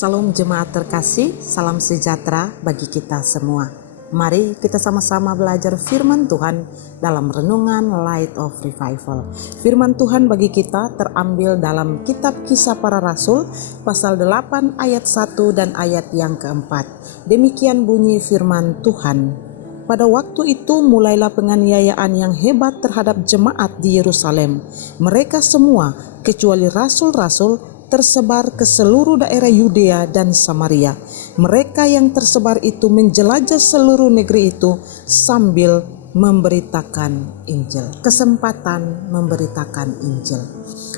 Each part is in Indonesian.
Salam jemaat terkasih, salam sejahtera bagi kita semua. Mari kita sama-sama belajar firman Tuhan dalam renungan Light of Revival. Firman Tuhan bagi kita terambil dalam kitab Kisah Para Rasul pasal 8 ayat 1 dan ayat yang keempat. Demikian bunyi firman Tuhan. Pada waktu itu mulailah penganiayaan yang hebat terhadap jemaat di Yerusalem. Mereka semua kecuali rasul-rasul tersebar ke seluruh daerah Yudea dan Samaria. Mereka yang tersebar itu menjelajah seluruh negeri itu sambil memberitakan Injil. Kesempatan memberitakan Injil.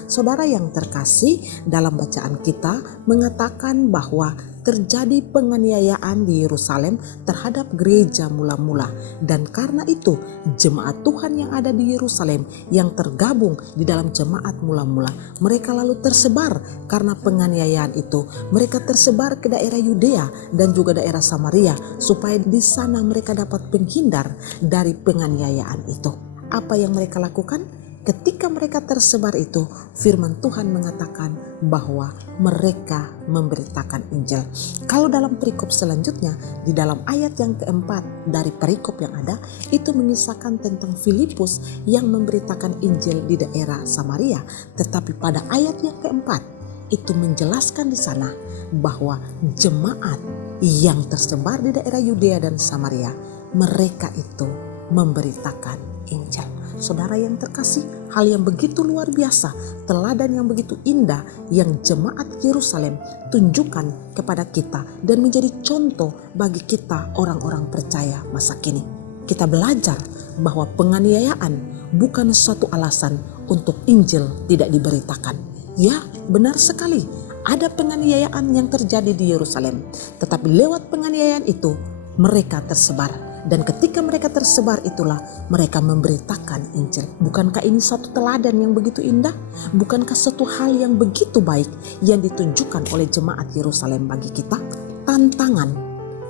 Saudara yang terkasih, dalam bacaan kita mengatakan bahwa terjadi penganiayaan di Yerusalem terhadap gereja mula-mula, dan karena itu jemaat Tuhan yang ada di Yerusalem yang tergabung di dalam jemaat mula-mula, mereka lalu tersebar karena penganiayaan itu. Mereka tersebar ke daerah Yudea dan juga daerah Samaria supaya di sana mereka dapat menghindar dari penganiayaan itu. Apa yang mereka lakukan? Ketika mereka tersebar itu, firman Tuhan mengatakan bahwa mereka memberitakan Injil. Kalau dalam perikop selanjutnya, di dalam ayat yang keempat dari perikop yang ada, itu mengisahkan tentang Filipus yang memberitakan Injil di daerah Samaria. Tetapi pada ayat yang keempat, itu menjelaskan di sana bahwa jemaat yang tersebar di daerah Yudea dan Samaria, mereka itu memberitakan Injil. Saudara yang terkasih, hal yang begitu luar biasa, teladan yang begitu indah yang jemaat Yerusalem tunjukkan kepada kita dan menjadi contoh bagi kita orang-orang percaya masa kini. Kita belajar bahwa penganiayaan bukan suatu alasan untuk Injil tidak diberitakan. Ya, benar sekali, ada penganiayaan yang terjadi di Yerusalem, tetapi lewat penganiayaan itu mereka tersebar. Dan ketika mereka tersebar itulah mereka memberitakan Injil. Bukankah ini satu teladan yang begitu indah? Bukankah satu hal yang begitu baik yang ditunjukkan oleh jemaat Yerusalem bagi kita? Tantangan,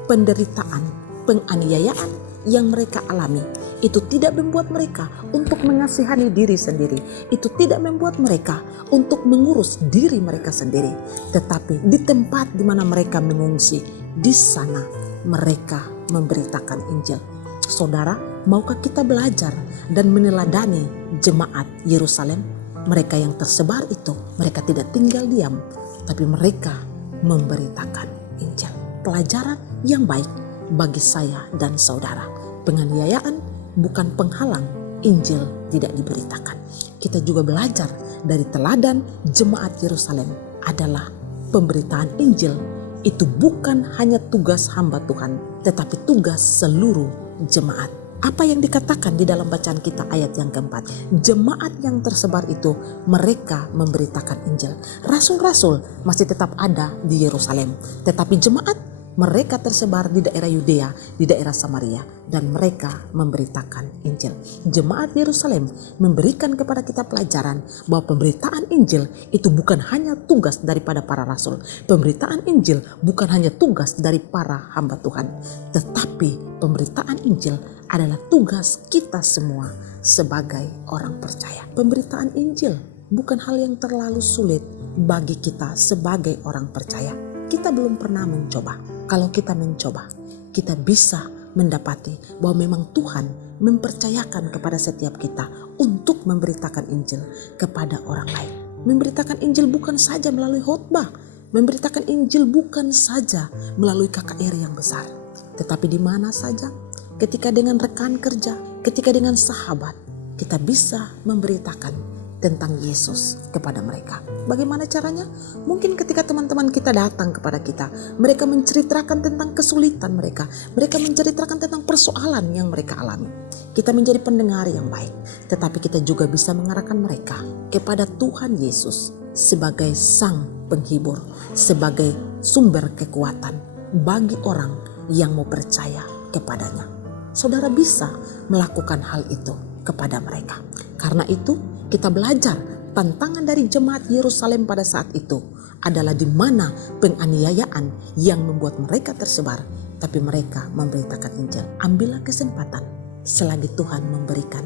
penderitaan, penganiayaan yang mereka alami itu tidak membuat mereka untuk mengasihani diri sendiri. Itu tidak membuat mereka untuk mengurus diri mereka sendiri. Tetapi di tempat di mana mereka mengungsi, di sana mereka memberitakan Injil. Saudara, maukah kita belajar dan meneladani jemaat Yerusalem? Mereka yang tersebar itu, mereka tidak tinggal diam, tapi mereka memberitakan Injil. Pelajaran yang baik bagi saya dan saudara. Penganiayaan bukan penghalang Injil tidak diberitakan. Kita juga belajar dari teladan jemaat Yerusalem adalah pemberitaan Injil itu bukan hanya tugas hamba Tuhan, tetapi tugas seluruh jemaat. Apa yang dikatakan di dalam bacaan kita ayat yang keempat? Jemaat yang tersebar itu mereka memberitakan Injil. Rasul-rasul masih tetap ada di Yerusalem, tetapi jemaat mereka tersebar di daerah Yudea, di daerah Samaria, dan mereka memberitakan Injil. Jemaat Yerusalem memberikan kepada kita pelajaran bahwa pemberitaan Injil itu bukan hanya tugas daripada para rasul. Pemberitaan Injil bukan hanya tugas dari para hamba Tuhan, tetapi pemberitaan Injil adalah tugas kita semua sebagai orang percaya. Pemberitaan Injil bukan hal yang terlalu sulit bagi kita sebagai orang percaya. Kita belum pernah mencoba. Kalau kita mencoba, kita bisa mendapati bahwa memang Tuhan mempercayakan kepada setiap kita untuk memberitakan Injil kepada orang lain. Memberitakan Injil bukan saja melalui khotbah, memberitakan Injil bukan saja melalui KKR yang besar, tetapi di mana saja, ketika dengan rekan kerja, ketika dengan sahabat, kita bisa memberitakan tentang Yesus kepada mereka. Bagaimana caranya? Mungkin ketika teman-teman kita datang kepada kita, mereka menceritakan tentang kesulitan mereka, mereka menceritakan tentang persoalan yang mereka alami. Kita menjadi pendengar yang baik, tetapi kita juga bisa mengarahkan mereka kepada Tuhan Yesus sebagai sang penghibur, sebagai sumber kekuatan bagi orang yang mau percaya kepadanya. Saudara bisa melakukan hal itu kepada mereka. Karena itu kita belajar tantangan dari jemaat Yerusalem pada saat itu adalah di mana penganiayaan yang membuat mereka tersebar, tapi mereka memberitakan Injil. Ambillah kesempatan selagi Tuhan memberikan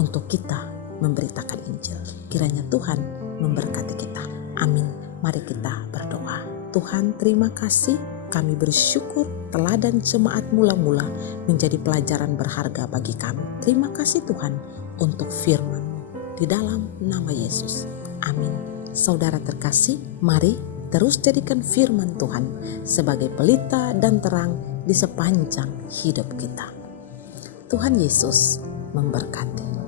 untuk kita memberitakan Injil. Kiranya Tuhan memberkati kita. Amin. Mari kita berdoa. Tuhan, terima kasih. Kami bersyukur teladan jemaat mula-mula menjadi pelajaran berharga bagi kami. Terima kasih Tuhan untuk firman-Mu. Di dalam nama Yesus. Amin. Saudara terkasih, mari terus jadikan firman Tuhan sebagai pelita dan terang di sepanjang hidup kita. Tuhan Yesus memberkati.